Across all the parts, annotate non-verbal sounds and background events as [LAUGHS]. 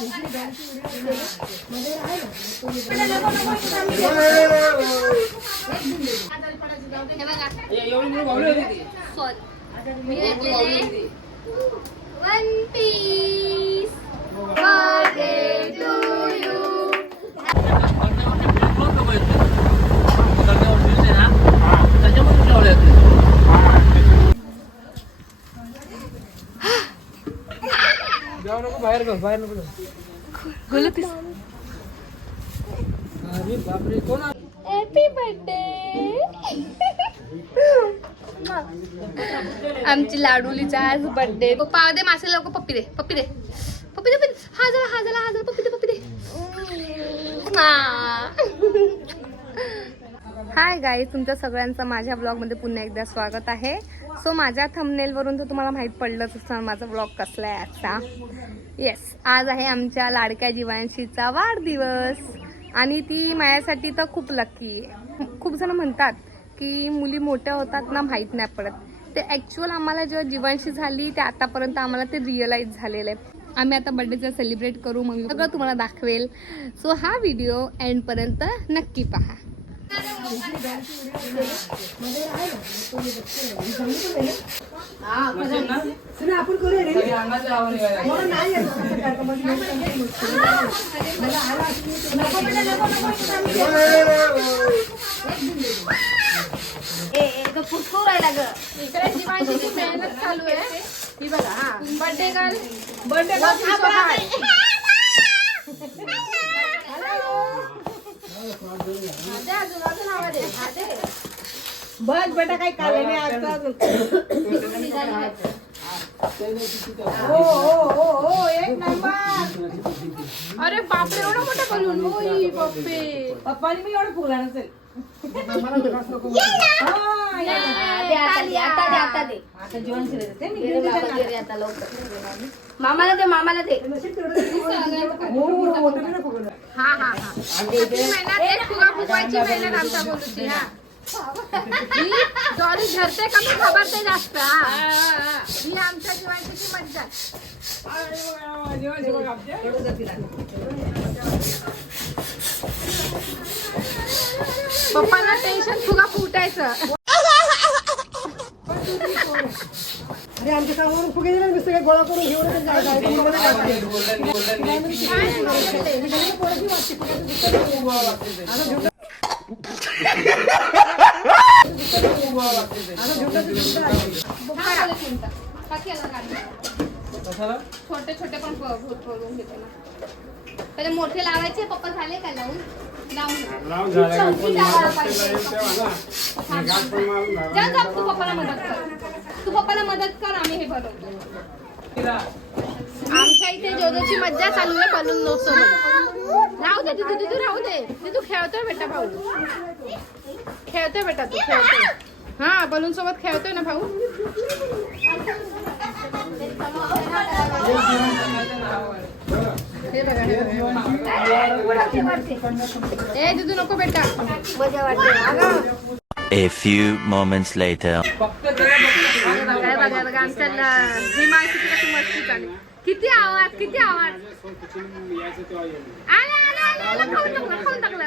हे बघा सॉरी मी घेतलेले one piece birthday to you बाहेर ग बाहेर नको अरे बापरे कोण? हॅपी बर्थडे आमची लाडुलीचा आज बर्थडे पप्पा दे मासे लोक पप्पी दे पप्पी दे. पप्पी दे पप्पी दे. हा झाला हा झाला हा झाला पप्पी दे पप्पी दे. हाय गाई तुमच्या सगळ्यांचं माझ्या ब्लॉगमध्ये पुन्हा एकदा स्वागत आहे. सो माझ्या थंबनेलवरून तर तुम्हाला माहीत पडलंच असणार माझा ब्लॉग कसला आहे आजचा. येस आज आहे आमच्या लाडक्या जीवांशीचा वाढदिवस. आणि ती माझ्यासाठी तर खूप लकी आहे खूप जण म्हणतात की मुली मोठ्या होतात ना माहीत नाही पडत. ते ॲक्च्युअल आम्हाला जेव्हा जीवांशी झाली ते आतापर्यंत आम्हाला ते रिअलाईज झालेलं आहे. आम्ही आता बड्डेचं सेलिब्रेट करू मग सगळं तुम्हाला दाखवेल. सो हा व्हिडिओ एंडपर्यंत नक्की पहा. आपण करूया रे. मला नाही येत असं कार्यक्रमात. मला आला असं मी नको बेटा, नको, नको, नको, आम्ही ए ए तो फुटकू राहिला ग. इकडे जीवांशी मेहनत चालू आहे ही बघा हा. बर्थडे गर्ल बर्थडे बस बेटा काही काढलं नाही आता. हो हो हो हो एक नंबर. अरे बापरे एवढा मोठा बलून होई बापरे. पप्पानी मी एवढं फुगला नसेल. हा. मामाला दे मामाला दे. हो हो हो. हा हा हा मेहनत फुगा फुगवायची मेहनत आमच्या बोलूची हा. ही जॉली धरते कमी खबरते जास्त? हा. ही आमच्या जीवाची मज्जा तिला. पप्पाला टेन्शन फुगा फुटायचं. अरे आमच्या कामावरून फुगे दिले मी सगळे गोळा करून घेऊन टाकते. छोटे छोटे पण करून घेते ना. पहिले मोठे लावायचे पप्पा झाले का लावून? लावून तू पप्पाला मदत कर. तू पप्पाला मदत कर आम्ही हे बनवतो. आमच्या इथे जोजोची मज्जा चालू आहे बलून सोबत. राहू दे तू तू राहू दे. ते तू खेळतोय बेटा भाऊ. खेळतोय बेटा तू खेळतोय. हा बलून सोबत खेळतोय ना भाऊ. ए दुधू नको बेटा मजा वाटते A few moments later. काय बघा बघा आमच्या माहिती कशी मस्ती किती आवाज किती आवाज आला आला आला खाऊन टाकलं खाऊन टाकलं!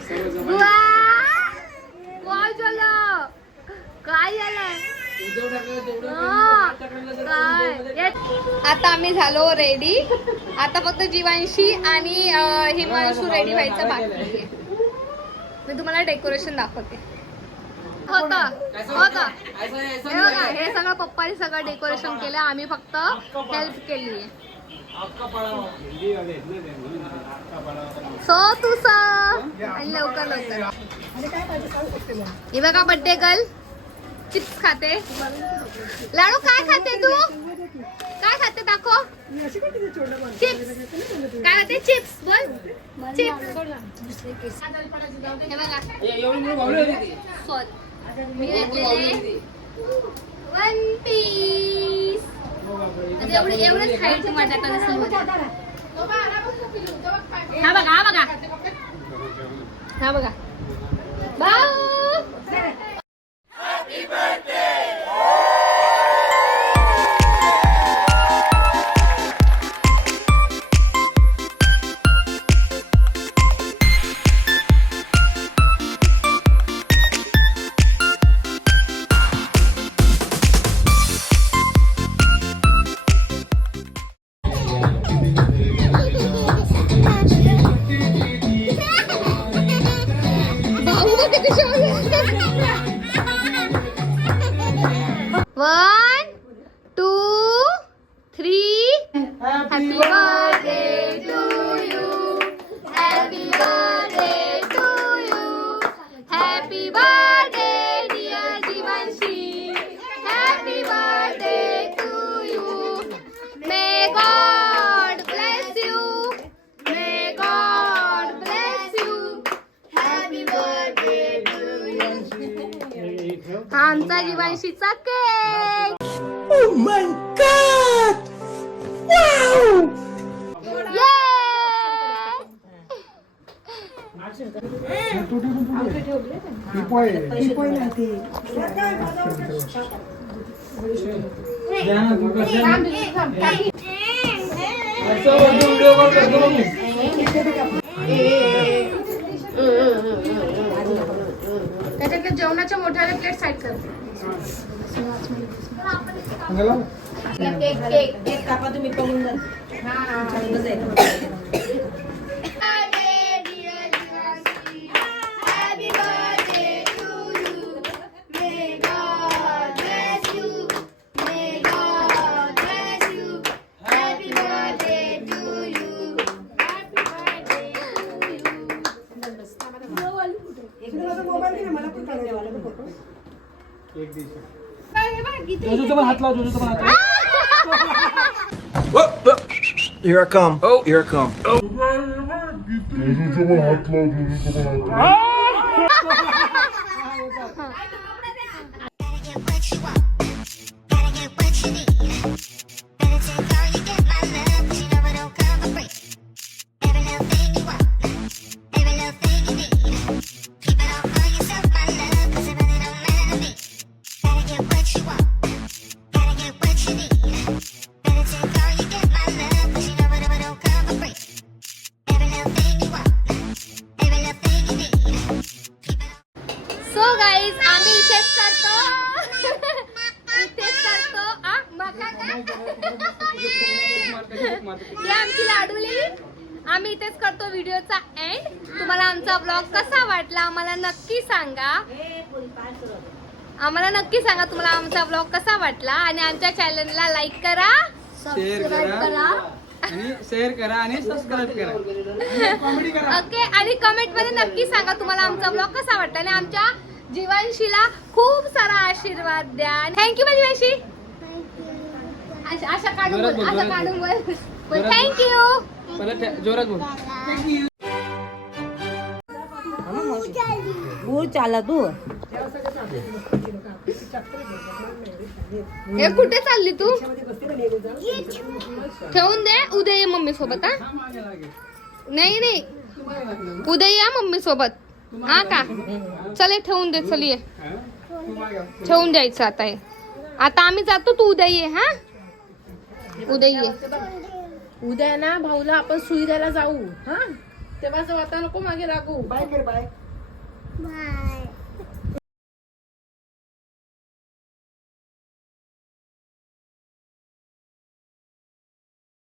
काय झालं. काय झालं काय? ये- आता आम्ही झालो रेडी आता फक्त जीवांशी आणि हिमांशू रेडी व्हायचं बाकी आहे. मी तुम्हाला डेकोरेशन दाखवते. होत. होत. हे बघा हे सगळं पप्पानी सगळं डेकोरेशन केलं आम्ही फक्त हेल्प केली आहे सो तू स. आणि लवकर लवकर. हे बघा बर्थडे गर्ल चिप्स खाते. लाडू काय खाते तू? काय खाते दाखव. काय चिप्स काय खाते? चिप्स बोल. चिप्स हे बघा. मी वन पीस म्हणजे एवढं एवढंच खायचं माझ्या आता हा बघा हा बघा. हा बघा. One, two, three. Happy birthday to you. Happy birthday to you. Happy birthday. आमच्या जीवांशीचा केक पिपोय नाही ती. त्याच्यातल्या जेवणाच्या मोठ्या प्लेट साईड कर. केक केक एक कापा तुम्ही बघून जा. Here I come. Oh, here I come. Oh. [LAUGHS] [LAUGHS] So guys आम्ही इथेच करतो. इथेच करतो. आ, मका? ही आमची लाडूली आम्ही इथेच करतो व्हिडिओचा एंड तुम्हाला आमचा ब्लॉग कसा वाटला आम्हाला नक्की सांगा. आम्हाला नक्की सांगा तुम्हाला आमचा ब्लॉग कसा वाटला. आणि आमच्या चॅनलला लाईक करा. सबस्क्राईब करा. आणि शेअर करा आणि सबस्क्राईब करा. ओके आणि कमेंटमध्ये नक्की सांगा तुम्हाला आमचा ब्लॉग कसा वाटला. आणि आमच्या जीवांशीला खूप सारा आशीर्वाद द्या. थँक्यू माझी जीवांशी अशा अशा काढून जोरात बोल बोल, असं जोरात काढून बोल. जोरात थँक्यू परत ठे- जोरात बोल. हे कुठे चालली तू? ठेवून दे उद्या ये मम्मी सोबत हा? नाही नाही. उद्या या मम्मी सोबत. हा का? चल ठेवून दे चल ये. ठेवून द्यायचं आता हे आता आम्ही जातो तू उद्या ये हा? उद्या ये. उद्या ना भाऊला आपण सुई द्यायला जाऊ हा? तेव्हा असं वाटा नको मागे लागू बाय बाय.